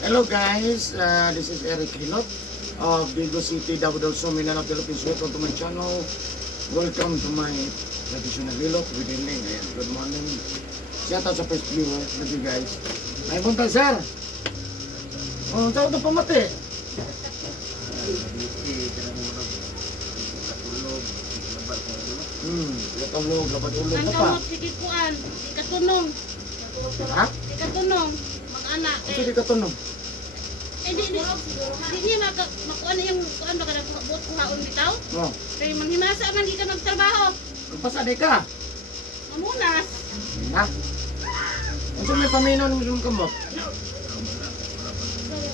Hello guys, this is Eric Hilot of Vigo City, Davao del Sur, Mindanao, Philippines. Welcome to my channel. Welcome to my traditional Hilot. Good evening, ayan, good morning. Shout out sa first viewer. Thank you guys. May punta sir. Oh, tao ito pamati. Katulog, dapat ulog Ang na pa. kamot, sige kuan, ikatunong. Ha? Ikatunong, mag-anak. Ito di katunog. Di niya makuha na yung kuan, baka nagbuot kuhaon bitaw. Oh, Kaya manghimasa man, di ka magtrabaho. kapasa di ka. Mamunas. Ha? Ano may paminaw ng mga kamot?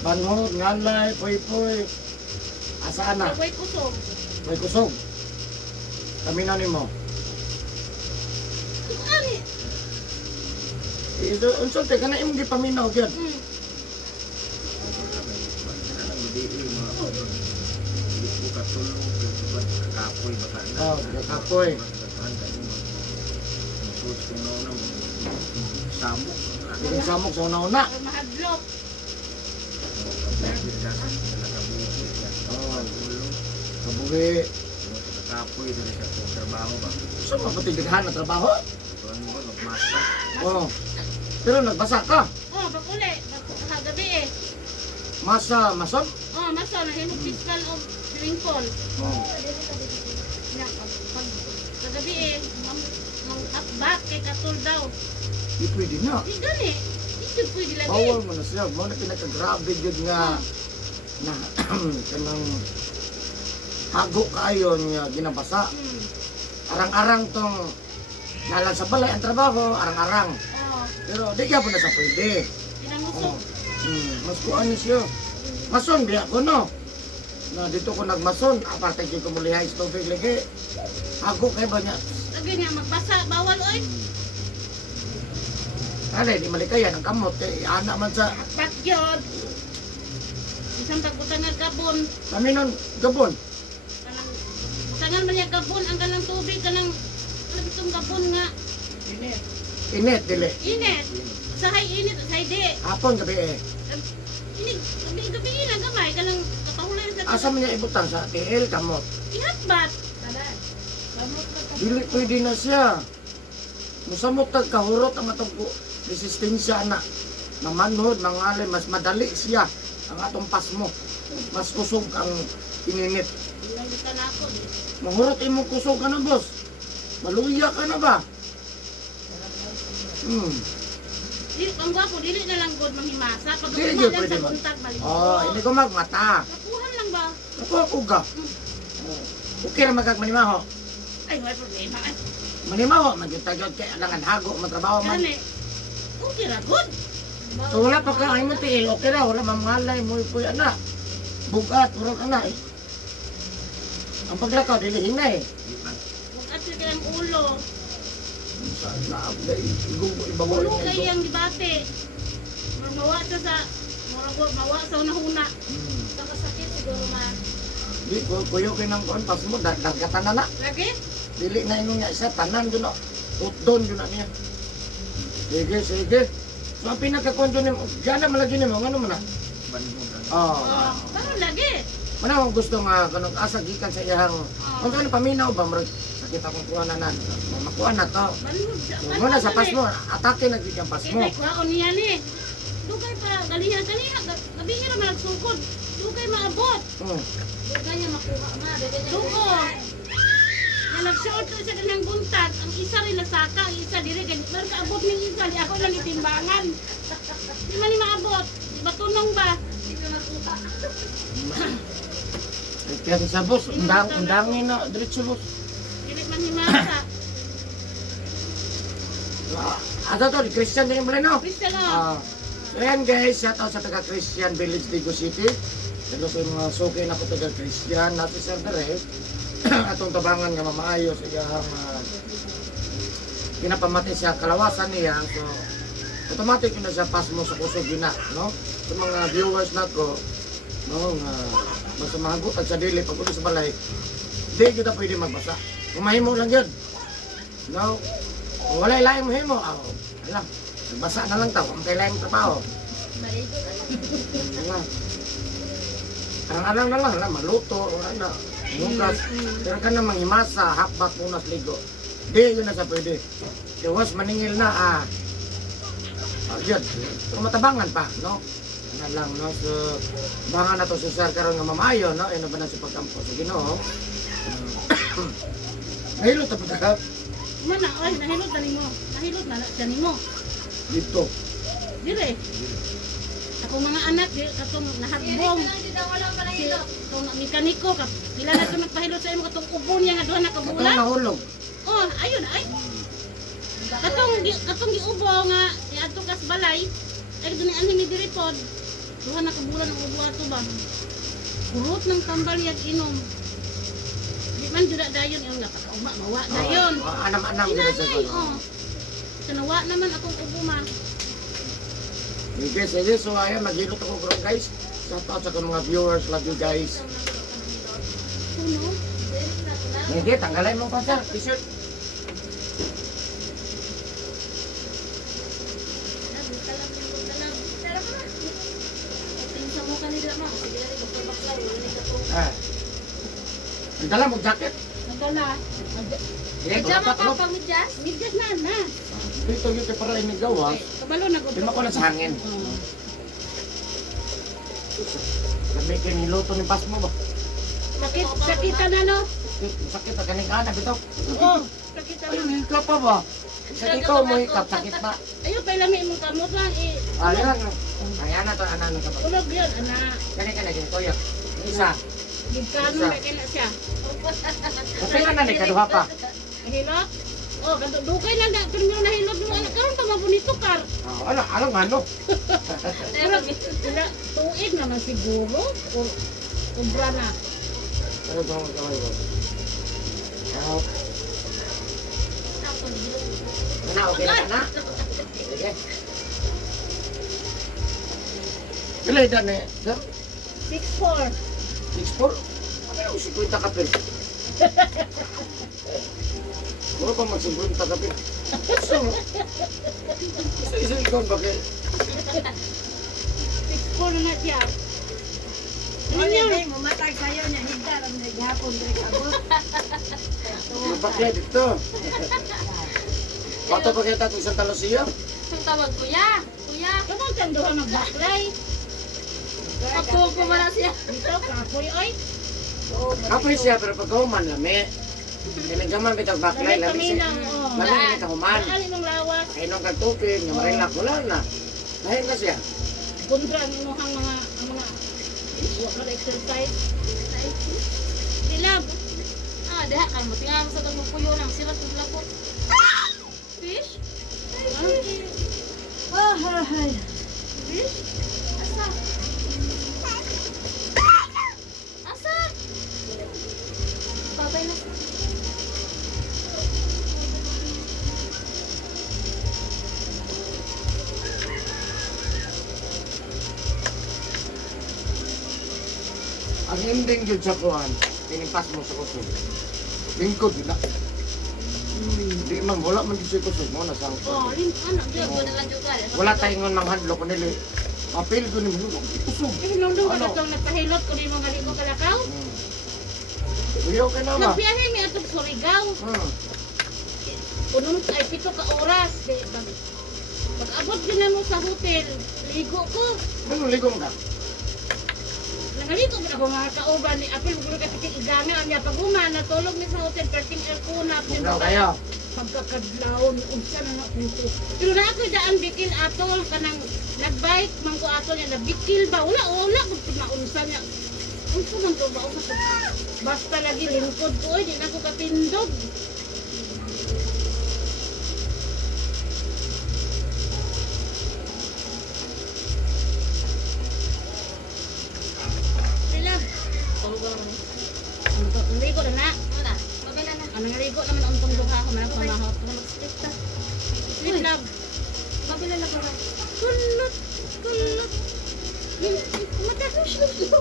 Banhod, ngalay, poy-poy. Asaan na? Ako'y kusog. May kusog. Paminaw ni mo. Kuan eh. Ito, unsulti ka na imong gipaminaw gyud. Oh, kapoy. Yung samok sa una-una. Para mahadlok. Oh, kabuhi. So, mapatigdaghan na trabaho? Oh. Pero nagbasa ka. Oh, bakuli. Kagabi eh. Masa, mason? Oh, maso, nahimog fiscal of swimming pool. Oh. Pag kagabi eh, mag-back kay katul daw. Di pwede na. Di gani. Di pwede lagi. Bawal mo na siya. Mo na pinakagrabe yun nga na kanang hago kayo niya ginabasa. Arang-arang tong nalang sa balay ang trabaho, arang-arang. Oh, Pero di kaya po na sa pwede. pinangusok. Mas kuan ni siya. Mason biya ko no. Na dito ko nagmason, aparte ko mulihay sa tubig lagi. Hago kay ba niya? Lagi niya magbasa, bawal oy. Kaya di malikayan ang kamot kay anak man sa Bagyod. Isang pagbutan nga gabon. kami nun gabon. Kanang butangan man niya gabon ang ganang tubig kanang ano bitong gabon nga. Init dili. Init. Sahay init, sahay di. Hapon gabi eh. Ini gabi ina gamay kanang kapahulan sa Asa man niya ibutang sa TL kamot. ihatbat. Dili pwede na siya. Musamot tag kahurot ang atong resistensya na. Mamanhod, mangalay, mas madali siya ang atong pasmo. Mas kusog ang ininit. Nalitan ako. Mahurot imong kusog ka na, boss. Maluya ka na ba? Dili ang gwapo dili na lang god manghimasa pag Dili, umalan pwede sa man. buntag balik. Oh, hindi ko magmata. Kapuhan lang ba? Ako ako ga. Okay na magag manimaho. Ay, wala problema. Ay, Manimaho, magitagyod kay alangan hago, matrabaho man. gani. Okay ra good. So wala pa ka, ay mo tiil, okay na, wala mamalay, muy puy ana. Bugat, urang ana eh. Ang paglakaw, dili hinay. Wag at ka ng ulo. Ibabaw Ulo kay ang dibate. Mawa sa mawa sa unahuna. Sakit siguro man. Di, kuyo kinang kuan, pas mo, dagkatan na na. Lagi? Dili na inong niya isa, tanan doon na. Utdon doon na niya. Sige, sige. So ang pinakakuan doon, diyan na malagi niyo, ano mo na? Oh, Oh. pero lagi. Mana akong gusto nga kanang asa gikan sa iyang kung ano paminaw ba murag sakit akong kuha na makuha na to. Muna sa pas mo, atake na gikan pas mo. Kay kuhaon niya ni. Dugay pa galihan kaniya. Gabi nga naman nagsugod. Dugay maabot. Dugay niya makuha ma. Dugo. Na nag-short to sa kanang buntag. Ang isa rin nasaka, ang isa diri kay meron ka abot ning isa. Di ako lang itimbangan. Di man ni maabot. Di ba tunong ba? Di ka nakuha. Kaya sa boss, undangin na diretso boss. Dili man himasa. Ato to, Christian din mo no. Kristian no. So yan guys, shout out sa taga Christian Village, Vigo City. Pero sa mga sukay na ko taga Christian, natin sir dere. Atong tabangan nga mamaayo sa iyang pinapamati siya kalawasan niya. So automatic yun na siya pas mo sa kusog yun na, no? Sa mga viewers na ko, no, nga basta mahagutan sa dili pag ulo sa balay, di kita pwede magbasa. Kumahimo lang yun. No? Kung wala ilalim mo himo, alam, nagbasa na lang tao, kung kailangan mo trabaho. Alam. Alang na lang, maluto, o ano, mugas. Pero ka na manghimasa, hakbak munas ligo. Di, yun na sa pwede. Iwas maningil na, yun, pero matabangan pa, no? Ano lang, no? So, bangan na to si Sir karon nga mamayo, no? Ano ba na sa pagkampo sa Ginoo? Nahilo tapos ka Mana, ay, nahilot na nimo. Nahilot na siya nimo. dito. Dire. Akong mga anak, katong nahatbong. Si, itong mekaniko, pila na ito nagpahilot sa imo, katong ubo niya nga doon Katong nakabulan. nahulog. Oh, ayun, ay. Katong giubo nga, atong kas balay, ay doon ni anhing ni diripod. Doon nakabulan ang ubo ato ba. Kurot ng tambal yag inom. Di man jud dayon yung nakakauma, mawa dayon. Anam-anam gina sa Inanay, kono. oh. Kanawa naman akong ubo man. Okay, sige, so ayan, maghilot ako bro guys. Shout out sa akong mga viewers, love you guys. Kuno? Sige, tanggalin mo pa sir, t-shirt. Nagdala mo jacket. Nagdala. Sige, dapat no. Midyas na. Dito yung para inigawa. Kabalo na gud. Di ko na sa hangin. Sabi kayo niluto ni pas mo ba? Sakita na no? Sakit na galing anak ito. Oo, sakita na. Ayun, hikap pa ba? Sa ikaw mo hikap, sakit pa. Ayun, pailami mo kamot lang eh. Yan. Ayan na to, anan ka ba? Ulog yun, ana. Ganyan ka na, ganyan, toyo. Isa. Gigkano Isa. na kaya siya. Kasi nga na, kaduha pa. Hilot? Oh, dugay na na. Pero nahilot mo. Ano karon pa mabunito kar? Alam ano? Sila tuig naman siguro. O ubra na. Ano ba ang gawin mo? Okay na ka na? Sige. Pilay dan eh. 6'4". 6'4"? Ano yung 50 kapil? Puro pa mag-50 kapil. So, isa ikon bakit? 6'4" na siya. Ano niya? Mamatag sa'yo niya, higda lang naghapon rin kabot. Bakit ito? Pato pa kita kung isang talo siya? Ang tawag, kuya, kuya. Kapag kanduhan ng baklay. Ako pumara siya. Dito, kapoy ay. Kapoy siya pero pagkahuman lami. Pinagaman bitag baklay lami Lami kami siya. ng, oh. Lami kita human. Maali ng lawas. Kainom kag tubig, nga marilak wala na. Lahin ka siya. Kundra ang inuhang mga wala exercise. Dilab. Deha ka mo. Tingnan sa tagong puyo ng sirat ng lakot. Fish? Fish? Asa? Asa? Babay na. Ang ending yun sa kuhan, tinipas mo sa kusog. Lingkod yun na. Hindi man, wala man yun sa kusog mo, nasang Oh, anak Diyo, dia. ko na lang juga. wala tayong ngon manghadlo ko nili. Apil ko ni mo, kusog. Kasi nung doon Ano? ka itong nagpahilot ko rin mga galing kalakaw. Uyaw ka na ba? Nagbiyahe nga itong Surigao. Punong ay 7 ka oras. Pag-abot din na mo sa hotel, ligo ko. Ano ligong ka? Nangaligo ko na ako mga kauban ni Apil. Huwag ka tiking igana. Ang pag-uma, natulog ni sa hotel. Perting aircona. Ano kayo? Pagkakadlaw, unsa na nga punto. Pero na ako daan bikil atol. Kanang nagbike, mangko atol niya. Nabikil ba? Wala. Kung naunsa niya. Unsa man to ba? Basta lagi lingkod ko. Di na ako kapindog. Sila. Naligo na na. Wala. Babay na na. Ang naligo naman untong duha ko man ako mamahot. Mag-stick ka. Sleep love. Babay na lang. Kulot. Matakas na siya.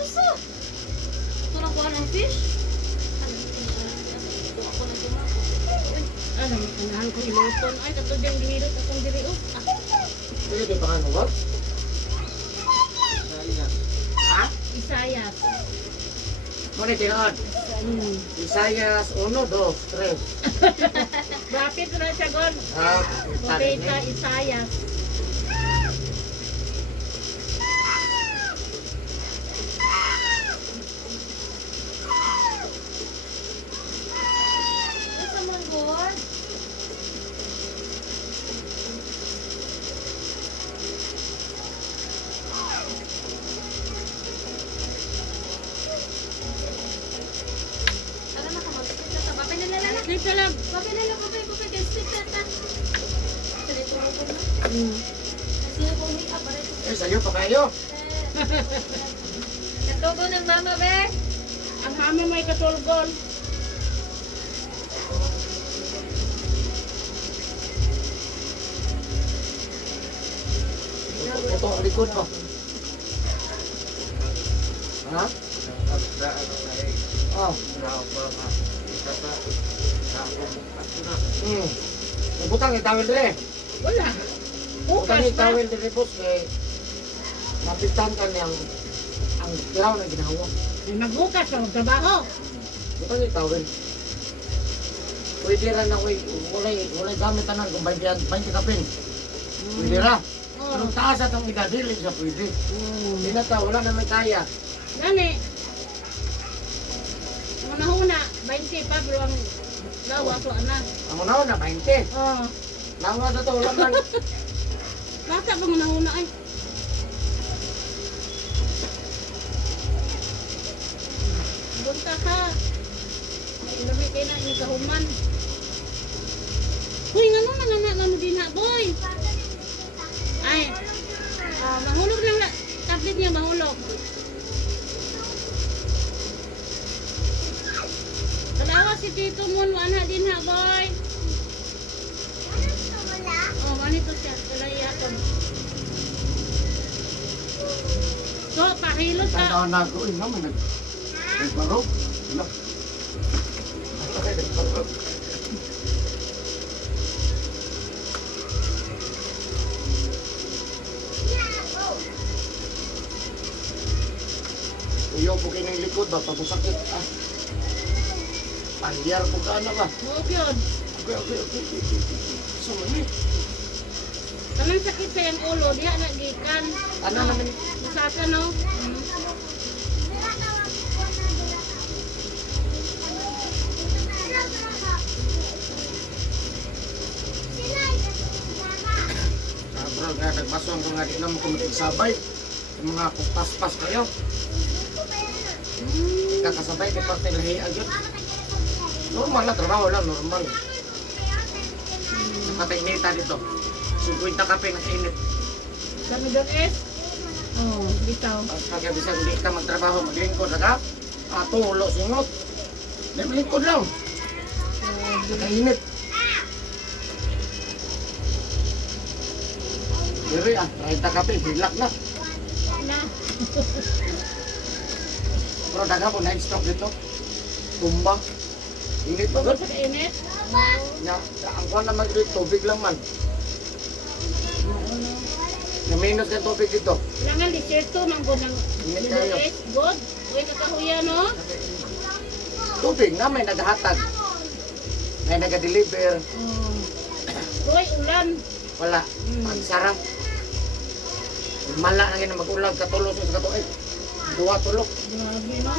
Asa? Ito lang kuha ng fish? Ano? Ito ako na tumako. Ano, anahan ko iluton. Ay, kato dyan ginirot akong diri. Oh, ah, Pwede di pa nga nungot? Ha? Isayas. Muna tinood. Isayas 1, 2, 3. Rapid ko na siya, God. Ah, Profeta Isayas. Asa man God? Ano na ka mag-sit na sa papay na lalala? Sleep ka lang. Papay na lang, papay kay sit na ta. Sa dito mo ko na. Kasi ako umiha para ito. Eh, sa'yo pa kayo. Natubo ng mama, be. Ang mama may katulgol. Ito ang likod mo. Ha? Oh. Butang yung tawel dire. Wala. Butang Bukas yung pa. tawel dire, boss. Eh, mapitan ka niyang ang tiraw na ginawa. Nagbukas sa trabaho. Butang yung tawel. Pwede ra na walay gamit tanan kung 20 kapin. Pwede ra. Pero taas at ang idadili siya pwede. Hindi na ta, wala na may kaya. Gani. Manahuna, 20 pa, pero ang gawa ko, anak. Ang unaw na 20. Oh, Nawa na to, wala man. bata pa manahuna ay. Bunta ka. Ilami kayo na, ini kahuman. Uy, nga naman, ano din na, boy. Ay, mahulog lang, tablet niya, mahulog. Kalawa si Tito Mon, anak din ha, boy. Oh, manito siya, kalaya ko. So, pahilot ka. Tandaan na ako, may nagbarog. Wala. Ay, nagbarog. Uyo po kayo ng likod ba? Pagusakit. Ah. Palyar po ka na ba? Huwag yun. Okay. So, mali. Kanang sakit sa yung ulo, diya na gikan. Ano naman? Masaka, no? Bro, nga nagmasong ko nga di naman kumitig sabay. Yung mga paspas kayo. Kakasabay, di parte lahi agad. Normal na trabaho lang, normal. Nakatinita dito. 50 kape na init. Sa Middle East? Oh, bitaw. Pag bisa hindi ka magtrabaho, maglingkod ka. Tulo, singot. Hindi maglingkod lang. Nakainit. Diri 30 kape, bilak na. Na. Pero daga po, na-stroke dito. Tumba. Init pa ba? Sa kainit? Nya, ang kuwan naman dito, tubig lang man. Na-minus ka tubig dito. Kailangan desierto, manggo ng Init Middle kayo. East. Good. Uy, nakahuya, no? Tubig na may naghahatag. May naga-deliver. Oh. Uy, ulan. Wala. Ang sarap. Mala na yun mag-ulag, katulo sa katuig. Dua tulok. Grabe, no?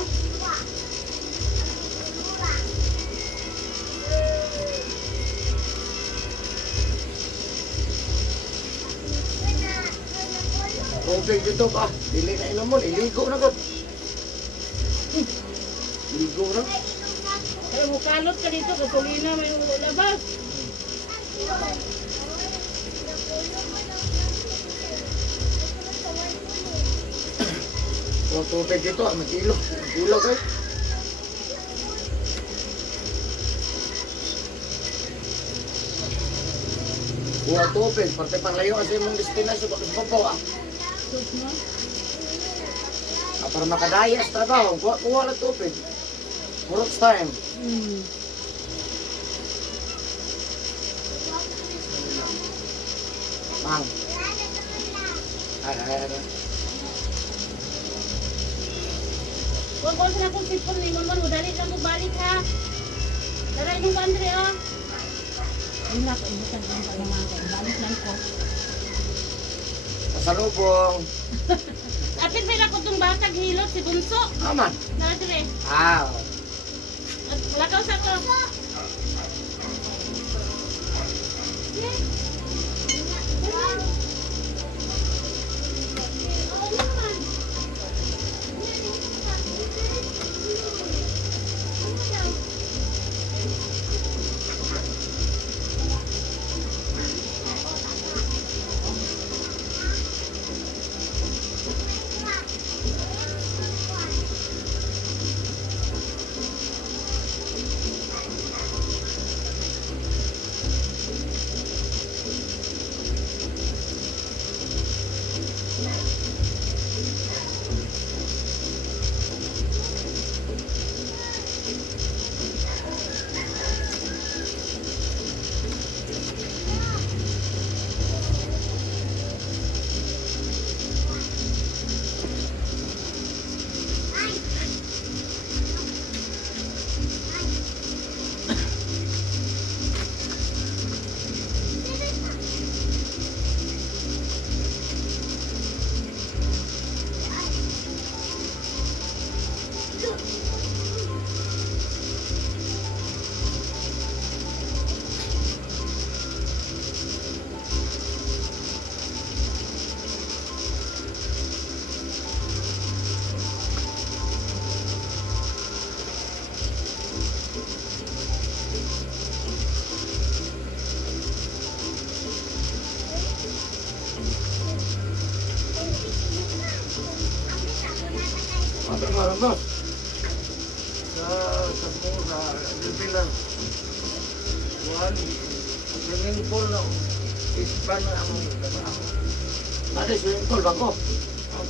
Tubig dito ka. Dili na inom mo, iligo na god. Iligo na. Ay, mukalot ka dito, gasolina may labas. Kung tubig dito, mag-ilog. Mag-ilog eh. Kuha tubig, parte panglayo kasi mong destinasyon ko sa Papaw ah. Sus, no? Para makadaya sa trabaho, kuha lang tubig. Purot time. Mang. Ay. Huwag ko sila kung sipon ni Mon, dali lang mo balik ha. Tara yung country oh. Ayun na, paibutan ko yung mga balik lang ko. Pasalubong. Apit may lakot ng batag hilot si Bunso. Aman. Tara dire. Ah. At lakaw sa ko. Apa malam bos? Sa mura, bilang wali, swimming pool na ispan na ang ada swimming pool bang ko?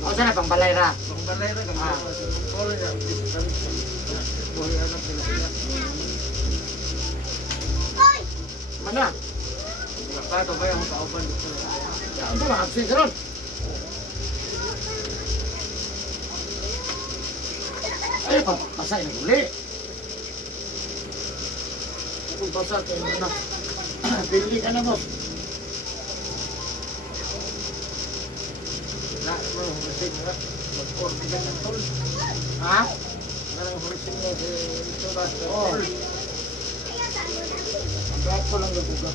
Oh sana pang balay ra. Pang balay ra kan swimming pool ya ispan. Boy anak sila. Mana? Apa to ba yung kauban dito? Ya, ano ba absent ron? Ay, papasay na uli. Kung pasar kayo na. Bili ka na mo. Na, mo, masig na. Mag-order ka ng tol. Ha? Ganang hulisin mo ito ba? Oo. Ang brad ko lang nabuga.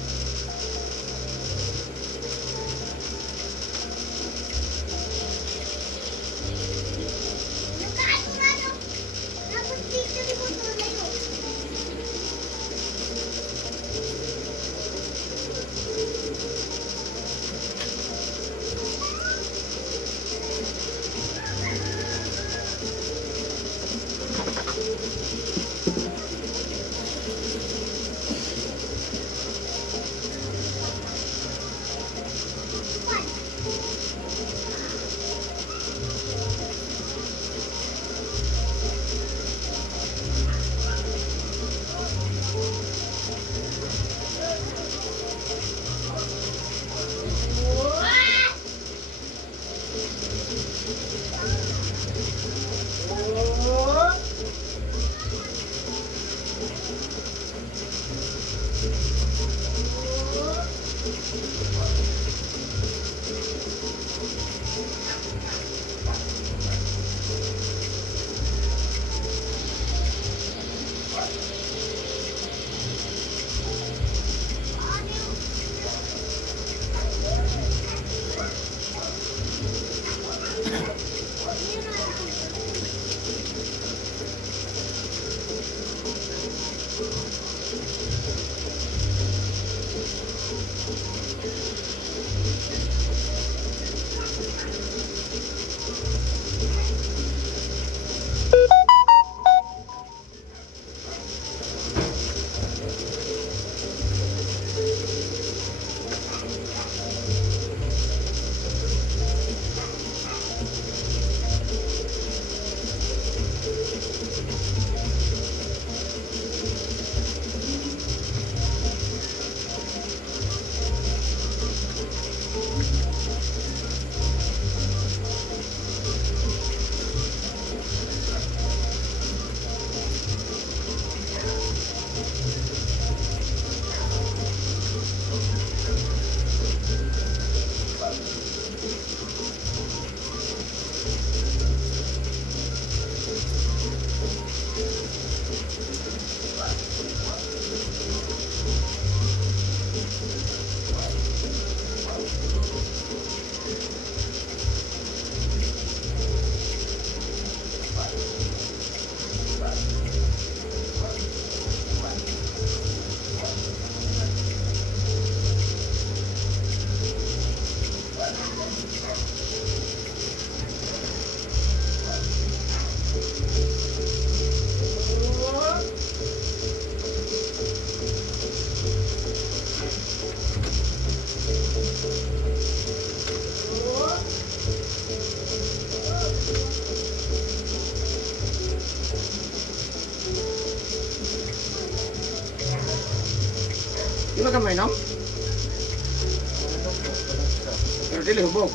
Pero dili hubog.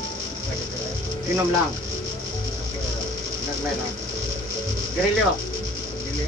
Inom lang. Nagmay na. Garilyo. Dili.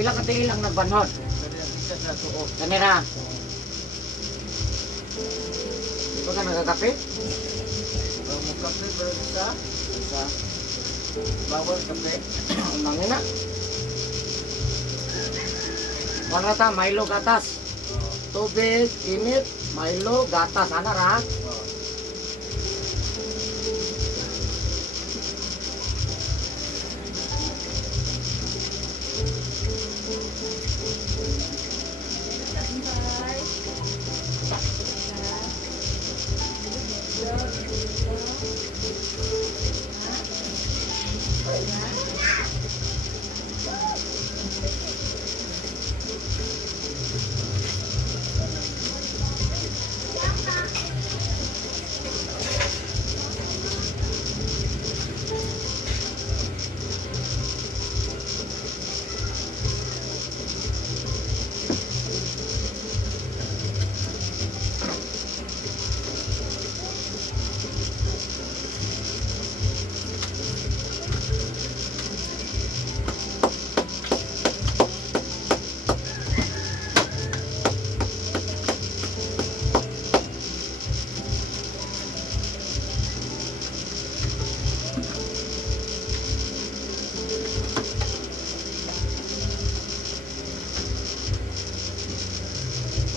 Pila ka tingin lang nagbanhod. Kanira. Di ba ka nagkakape? Kape pero isa. Bawal kape. Ang mangina. Wala ta, Milo gatas. Tubig, init, Milo gatas. Ana ra?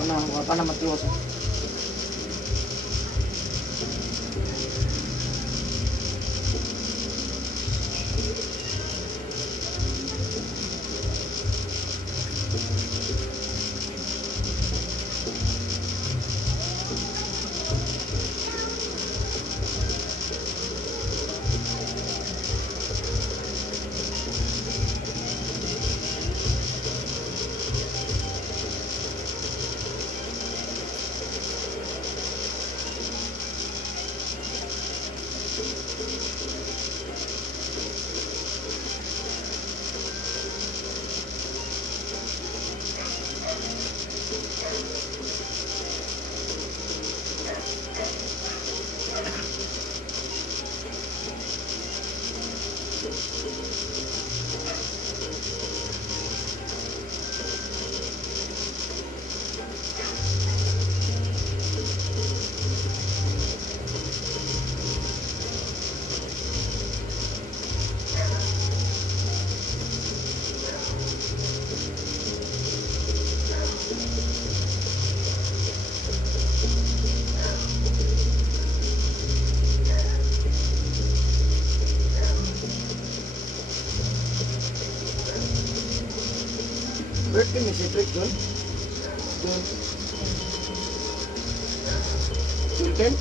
Wala pa na matiwas. birthday ni si Drake doon. Children?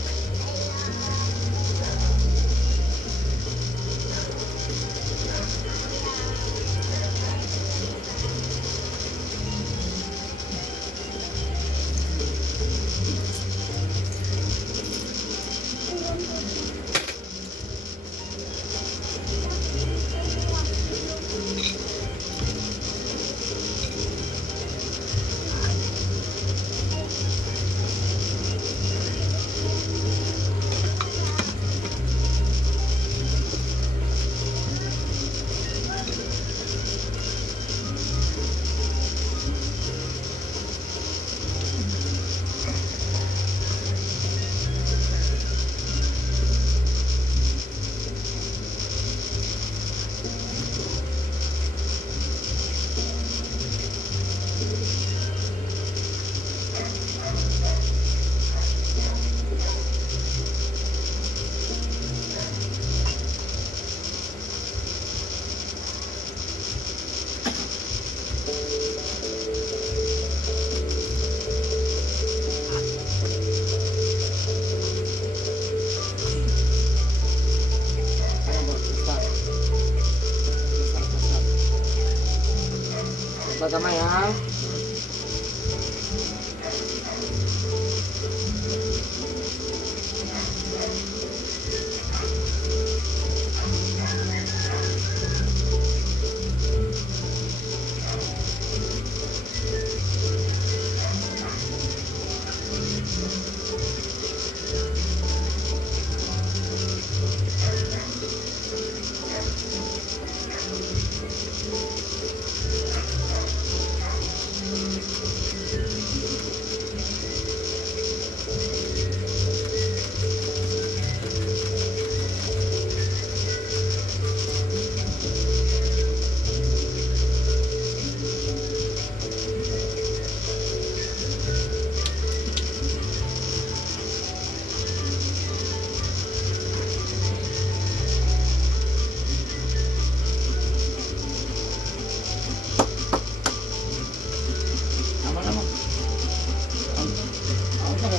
Kamay ha.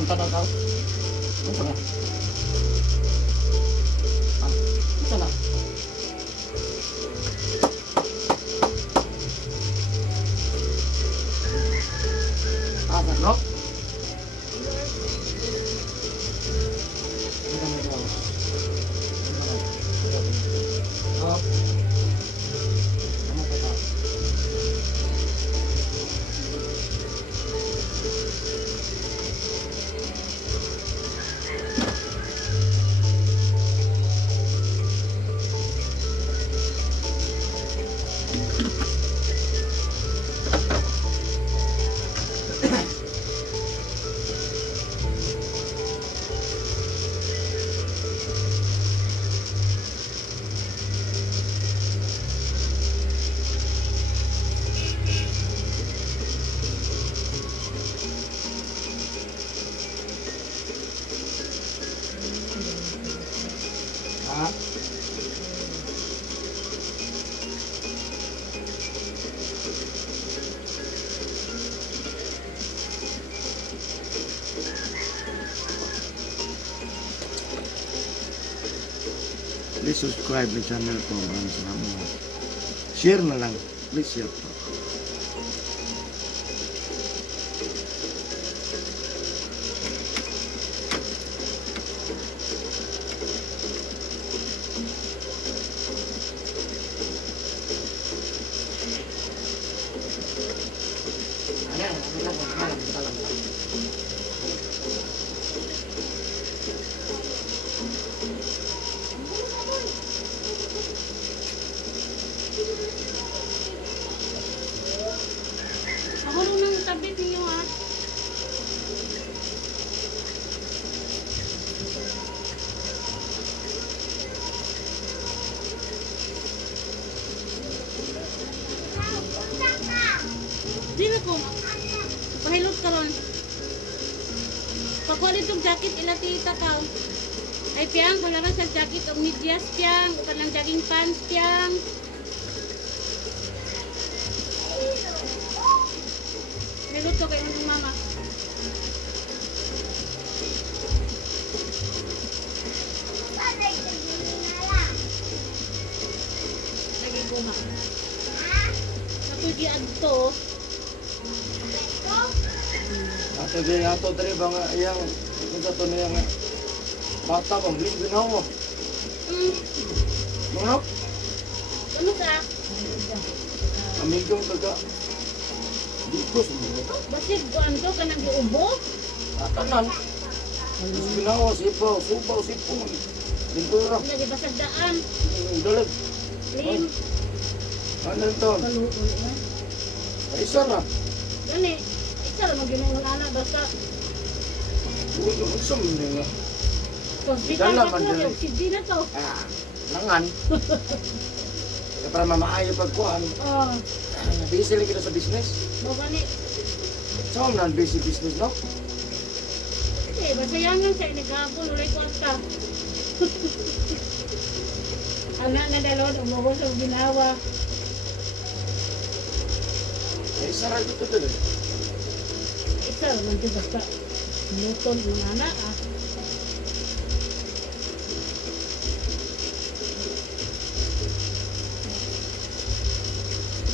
Tataw. Ano pa? Ito na. Sarap. Please subscribe my channel po. Maraming salamat. Share na lang. Please share po. Mahulong ng tabit niyo ha. Dili ko. Pahilot ka ron. Pagkuha ditong jacket ilatita ka. Ay piyang, palaran sa jacket o medyas piyang, o kanang jogging pants piyang. luto kay ng mama. Lagi ko ma. Natugi adto. Ato di ato diri ba nga iyang kung sa to niya nga bata bang ling ginawa. Mga Ano ka? amigo taga dito sa mga Basig kuan to kanang giubo. tanan. Mas ginawa sipaw, subaw, sipon. Dintura. Lagi basagdaan. Dalag. Lim. Ano ito? Ay, isa na. Gani. Isa ra maginuon ana basta Uy, magsam na nga. hospital Dala ka man to, dali. oxygen na to. Langan. Kaya para mamaayo pagkuhan. Oh, Busy lang kita sa business. mo gani. Saan na busy business, no? Eh, basayangan sa inagabon ulay kwarta. Anak na dalon umuwas ang ginawa. Eh, isa rin ito doon. Isa naman din basta luton ng anak ah.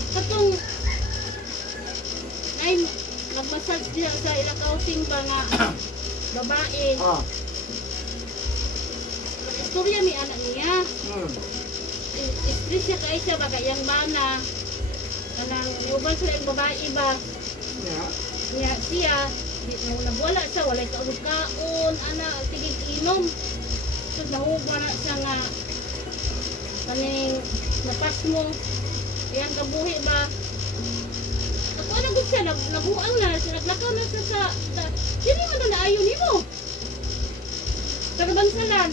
Katong ay nagmassage diya sa ilakausing ba nga babae. Ah. Istorya mi anak niya. Hmm. Stress siya kay siya baka yang bana. Kanang niuban sila yung babae ba. Yeah. Niya siya nung nagwala siya walay kaon ana tigig inom. So nahuba na siya nga kaning napas mo iyang kabuhi ba. Ako ano gud siya nabuang na siya naglakaw na siya sa dili man na naayon nimo. Tagabansalan.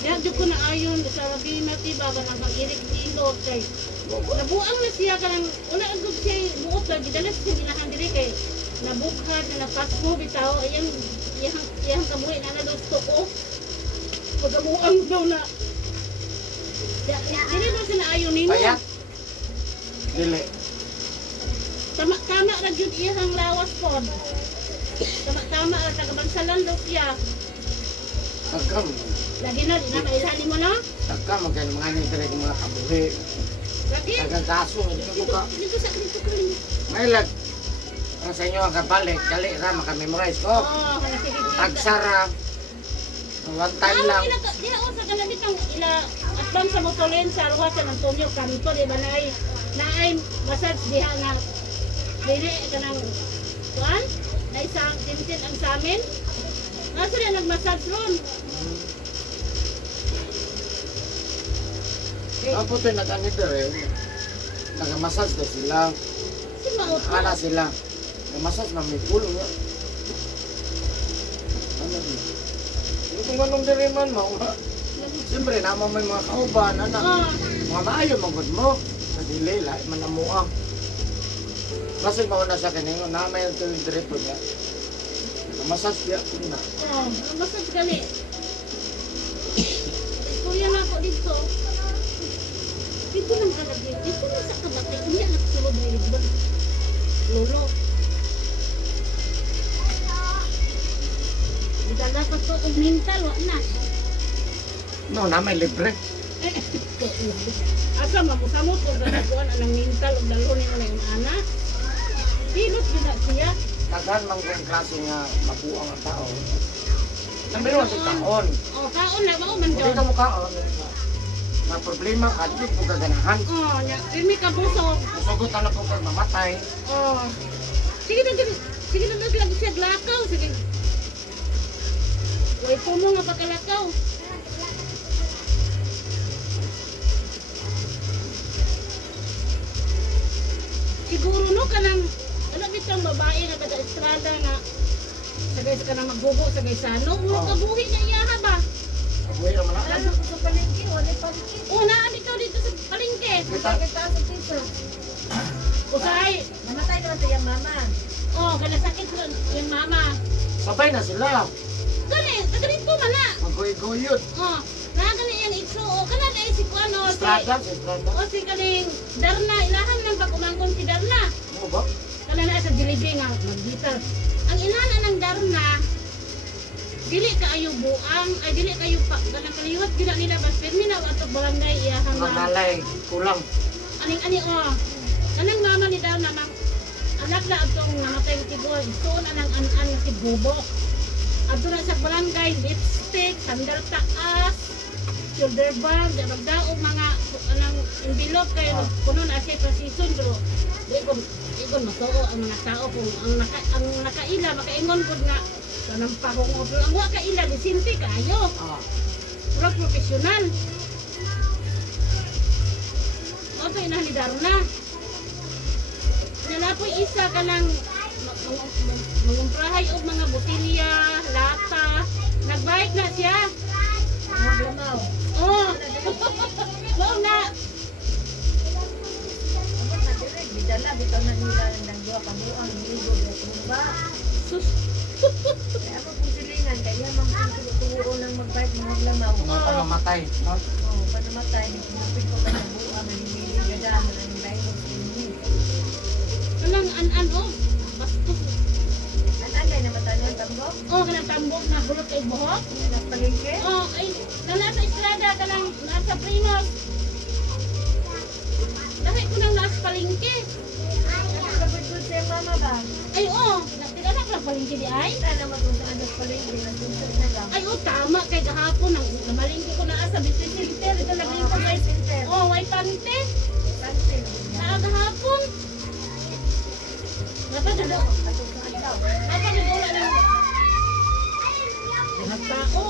Ya, jud ko na ayon sa Rabina tiba ba nang mag-irik ilot kay nabuang na siya kanang wala agud siya buot lagi dalas siya ginahan diri kay nabukhad na napasmo bitaw iyang kabuhi na na daw tuo pagamuang daw na dili ba siya na ayon nimo Payat. Dili. tama ra jud iyang lawas pod tama ra tagabansalan daw siya Agam. lagi na di na mailani mo na Agam, magkano mga nyo talaga mga kabuhi. lagi Tagang kaso, hindi na buka. dito sa dito. May lag. Ang sa inyo ang kabalik, dali ra, makamemorize ko. Oh, kana sige. Tagsara. One time lang. Ila usa kana bitang ila atbang sa motolen sa ruha sa Antonio kanto di ba naay massage diha nga dili kanang kuan na isang tintin ang sa amin. Nasa rin nag-massage ron. Tapos ito nag-anit rin. Nag-massage daw sila. Si maot mo. Ala sila. Nag-massage na may pulong. Ano din? Yung kung anong diri man mo. Siyempre, naman may mga kauban. Oh, Mga maayo magod mo. Sa dili, lahat man ang muang. Kasi mauna siya kanino, namay ang tuwing diri po niya. Nag-massage niya po na. oh, massage gali. Kuya na ako dito. Dito lang kalagay. Dito lang sa kabatay. Hindi anak sulod na ibon. Lolo. Dala pa to og mental wa na. No, namay libre. Asa mamusamot ko ganakuan anang mental og dalo ni mga ana. Pilot gyud na siya. Tagan mang kung klase nga mabuang ang tao. Number one, si taon. Oh, kaon na mao man Hindi jud. ka mukhaon. May problema ka, di po kaganahan. Oh, nya kami ka busog. Musugot na po kag mamatay. Oh. Sige na lagi siya glakaw sige. Way puno nga pagkalakaw. Siguro no kanang wala bitang babae nga taga estrada nga sagay sa kanang magbubo sagay sano ulo kabuhi niya iyaha ba? Kabuhay naman na. Ano ko sa palengke, wala palengke. Una bitaw dito sa palengke. Kita, Kita sa piso. Usay. Namatay naman sa iyang mama. Oh, kana sakit ron yung mama. sabay na sila. Gani, tagalito man na. Maggoy-goyod. Oh, nakagani yung itso. O kana na si Kuano. Estrada, si Estrada. O si kaning Darna, ilahan ng man consider na. Mo ba? Kana na sa dilibre nga magbitar. Ang inana ng Darna, dili kaayo buang, ay dili kayo pa kanang kaliwat gina nila bas permi na ato barangay iyahang Magalay, kulang. ani kanang mama ni Darna mang anak na atong namatay ng tiguan, isuon anang anan nga si Bubok. Ato na sa barangay, lipstick, sandal taas, shoulder bag, magdaog mga anang envelope kayo kuno na siya pasison pero ikon masuo ang mga tao kung ang nakaila makaingon pud nga kanang pahong pero ang wa kaila lisinti kayo Ah. pero profesional. Oto ina ni Darna. Nalapoy isa ka ng mangumprahay og mga botilya, lata. Nagbayad na siya. Maglamaw. Oh. Wow na. Ako na direk, bidala, bitaw na nila ng dua kabuang, ligo, tumba. Sus. Kaya ako kung silingan, kaya mang tutuo ng magbayad ng maglamaw. Mga mamatay, no? Oo, panamatay, pinupin ko ka ng buang, nanimili, gadaan, nanimili, Kanang an oh. Bastos. Anay na mata niya, tambok, Oh, kanang tambok na bulot kay buhok. nagpalingke. Oh, ay nasa estrada kanang nasa Prinos. Dahil ko nang nasa palengke. Kapag-good siya mama ba? Ay oh, nagtiganak lang palengke di ay. Sana maguntaan ng palingke, nagpunta na lang. Ay, oh, tama. Kay kahapon, namalingki ko na sa business center. Ito lang ko guys. Oh, may pante. Pansin. Sa kahapon. Napadalo. Napadalo lang. Nagtao.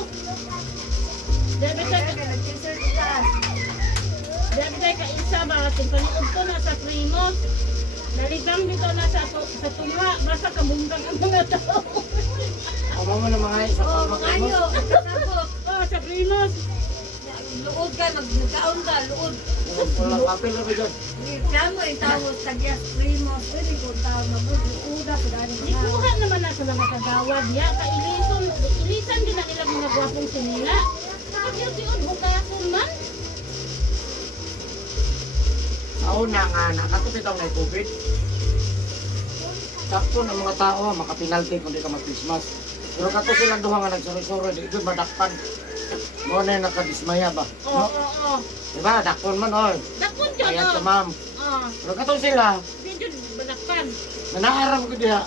Dami tayo ka isa ba? Timpaniod ko na sa Primos. Naligang dito na sa tunga. Basta kabungkang ang mga tao. Amo mo na mga isa Oh, pa mga anyo, kasabot. Oh, sa Primos. Luod ka, magkaon ka, luod. Wala kapil na ba dyan? Reklamo yung tawag sa gas primo. Pwede ko tawag mabuti. Uda ko dahil Ikuha naman na sa mga kagawad ya. Ilisan din na nila mga gwapong sinila. Nakakiyot-yot, bukayason man. Sa una nga, nakatupit ang may COVID. Sakto ng mga tao, makapinalty kung di ka mag-Christmas. Pero kato silang duha nga nagsuri-suri, di ko madakpan. Mo na yung nakadismaya ba? Oo, No? oo. Diba, dakpon man oy. Dakon dyan, Ayan oh. ka ma'am. Oo. Pero kato sila, Di dyan, balakpan. nanaaram ko diha.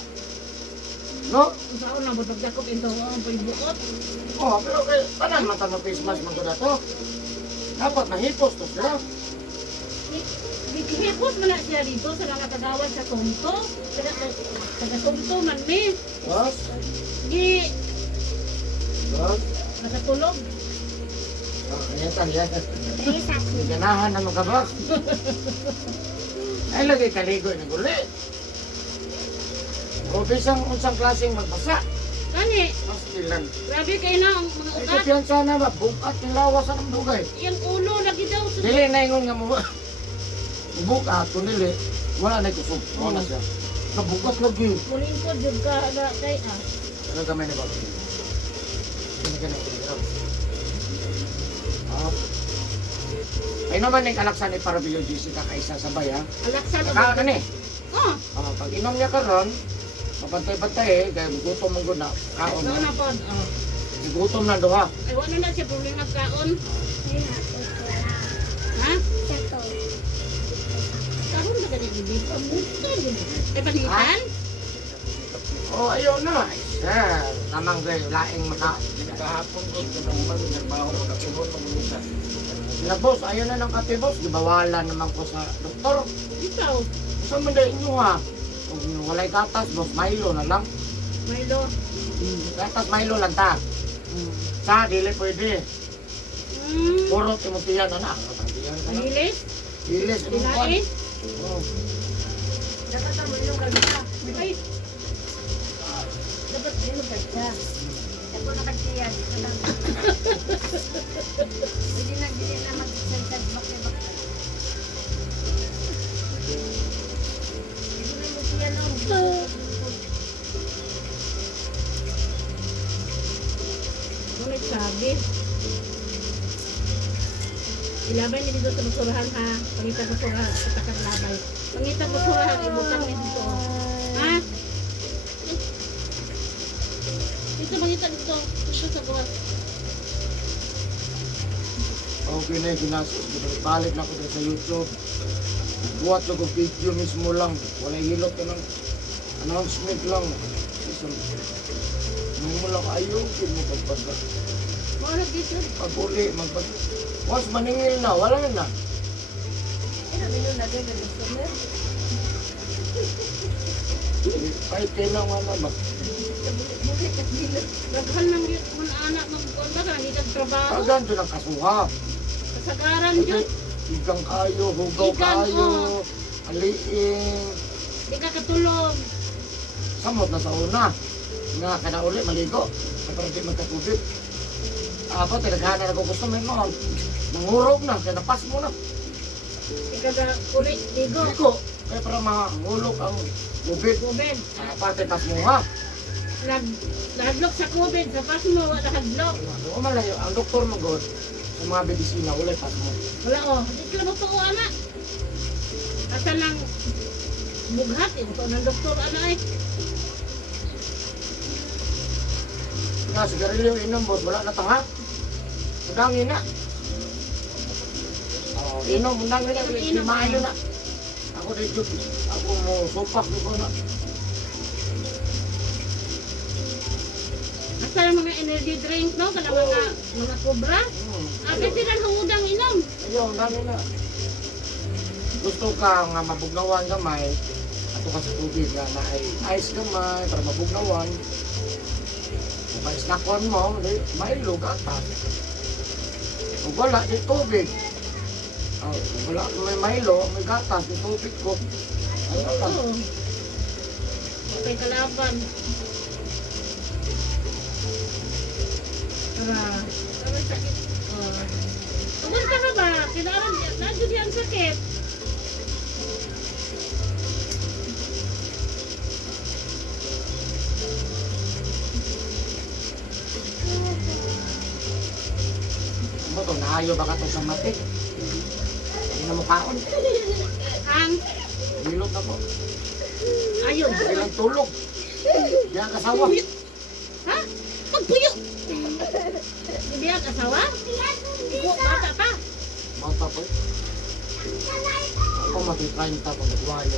No? Kung saan na, batag-dakop ito, ang pagbuot. Oh, pero kay tanan man tanong Christmas man to dato. Dapat nahipos to sila. Hipos mo na siya dito sa mga kagawad sa Tonto. Sa Tonto man ni. Boss, Di, boss. nakatulog. Ayan yan. May ganahan na mga boss. Ay lagi kaligo na guli. O bisang unsang klaseng magbasa. Kani, Mas ilan. grabe kayo na ang mga Ay ugat. kumpiyansa na ba? Bukat yung lawasan ng dugay. Yung ulo lagi daw. Sa Dili na ingon nga mo. Bukat, kung dili, wala na kusog. Wala siya. Nabukat lagi. muling ko, dyan ka na kay ah. Ano gamay na ba? Hindi ka na itirap. Ay naman yung kalaksan ni Parabillo GC kakaisa sabay ha. Alaksan Nakaon na ni. Oh, Pag inom niya karon, mapantay-pantay eh, kaya gutom mong guna. Kaon ito na. na po. Oh. Gutom na duha. Ay, wala na siya problema kaon. Ha? Karon na ganyan hindi pa bukan. Eh, panitan? Oh, ayaw na. Ay, sir. Tamang gay, laing maka. Kahapon ko, kinampan, nagbaho ko katibot ng minsan. Sila boss, ayaw na ng katibos. Gibawala naman ko sa doktor. Ikaw, Saan man dahil nyo ha? Kung walay gatas, boss, Milo na lang. Milo. Gatas Milo lang ta. Sa, dili pwede. Puro timutiyan na na. Manilis? Ilis, ano ba? Tinais? Oh. Dapat ang mulong kalita. Ay, Dapat mulong kalita. Ako nakagsiyan. Ito lang. Hindi na mag-sentence bakit. Hindi na siya nung. ngunit sabi. Ilabay niyo dito sa basurahan ha. Pangita basurahan, katakang labay. Pangita basurahan. dito sa gawas. Okay na yung ginasos. Balik na ko sa YouTube. Buhat ko video mismo lang. Wala hilot ka ng announcement lang. Nung mo lang ayaw, mo pagpagka. Wala dito. Pag-uli, magpag... Once maningil na, wala na. Ito din yung lagay ng customer. Kahit kailang wala ba? Bukit at bilog. Daghan ng mga anak magkuhan ba ka, hindi trabaho. Kagan doon ang kasuha. Kasagaran yun. Igang kayo, hugaw Igang, kayo, oh. aliing. Di ka katulog. Samot na sa una. Nga ka na uli, maligo. Para di magkatubig. Apa, tinaghanan ako gusto may mga. Nangurog na, kaya napas mo na. Di ka ga uli, ligo. Ligo. Kaya para mahulog ang tubig. Kubed. Apa, titas mo ha. Nahadlok sa kubed, sa pas mo, wala hadlok. Umalayo, ang doktor mo god, sa mga medisina, wala pas mo. Wala o, di ka mo tuwa na. Asa lang bughat, ito ng doktor, ano ay. Nga, sigarilyo inom boss, wala na tanga. Madangin na. Oh, inom, madangin na, limayo na. Ako dito, ako mo supak ko na. Asa lang mga energy drink, no? Kana mga kubra. Abi sila hungudang inom. Ayaw, dami na. Gusto ka nga mabugnawan gamay, ato ka sa tubig nga na ay ice gamay para mabugnawan. Kung may snackon mo, di, Milo, gatas. Kung wala, di tubig. Kung wala, may Milo, may gatas, di tubig ko. Ano ka? Oo. Okay, kalaban. Para sakit. Kumusta ka ba? Kinaran, nadyo di ang sakit. Ano to, naayo ba ka to sa matik? Hindi na mo kaon. Ang Hilot na po. ayun. Ilang tulog. Yan kasawa. Ha? Magpuyo. Hindi ang asawa? Bata pa. Bata po. Ako matitry ta pag nagwayo.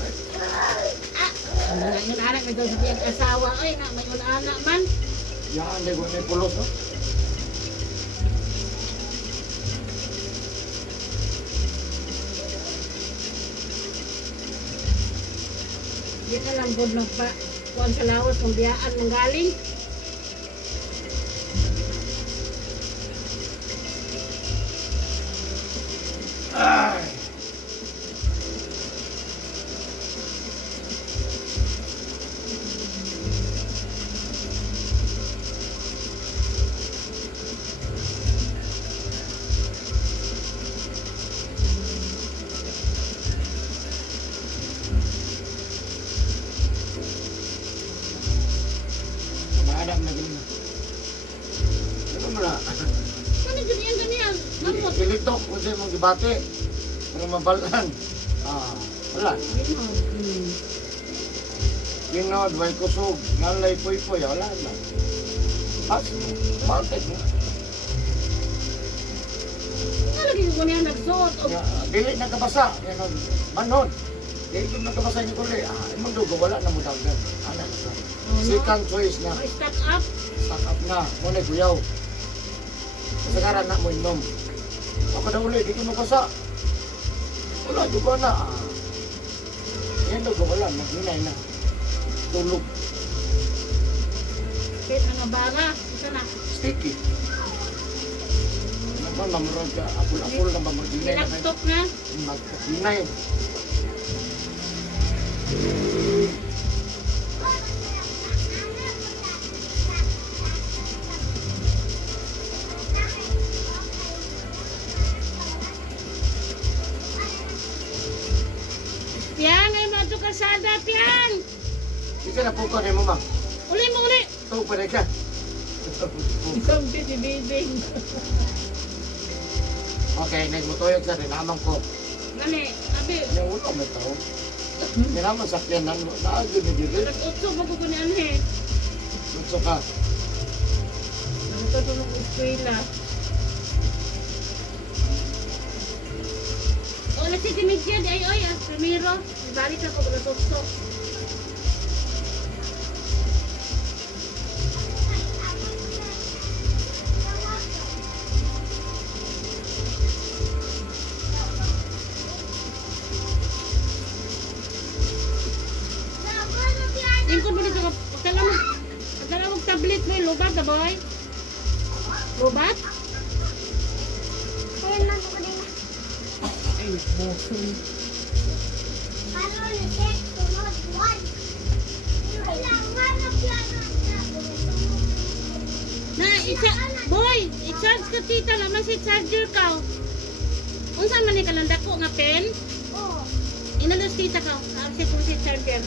Ngayon anak na daw hindi ang asawa. Ay, na may anak man. Yan, di ko may pulos, no? Di ka lang good magpa. Kuhan sa lawas kung biyaan mong galing. Ay! Kumahanap na ganyan. Ano mo na? Ano ganyan ganyan? Mamot. Ilitok kung sa'yo mong dibate. Para mabalan. Wala. Ginod, way kusog. Ngalay puy-puy. Wala na. Pas mo. Bakit mo? Ano lagi ko niya nagsuot? O Dili nagkabasa. Yan ang manhod. Dili ko nagkabasa niyo kuli. Imong dugo, wala na mo dagdag. Anak sa. Second choice na. stock up. Stock up na. Muna guyaw. Kasagaran na mo inom. Ako na uli, di ko nabasa. Wala, dugo na. Yan dugo, wala. Naghinay na. Tulog. Kahit mga bara. Isa na. Sticky. Ano ba, mamurag ka. Apul-apul na ba maghinay na kayo? Laptop na. Maghinay. Piang, ay mga ito kalsada, Piang. Di ka na po ko mo, ma'am. Uli mo uli. Ito pa rin ka. Kampi si Bibing. Okay, nagmutuyog sa rin. Amang ko. Gani, abi. Yung ulo may tao. Kailangan sakyanan mo. Naagin ni Bibig. Alas 8 bago ko ni Anhe. Gusto ka. katulong eskwela. O, nasi timidya di ay primero. Ibalik ako mga tukso. Ingkod mo dito ka, pagkala mo tablet mo, lubat na boy? Lubat? Ayun lang ko din. Ay, bosun. Paano na check? Sunod, one. Kailangan na piano. Boy, i-charge ka tita, naman si charger ka. Unsa man ni kalanda ko nga pen? Oh. Inalos tita ka, kasi po si charger.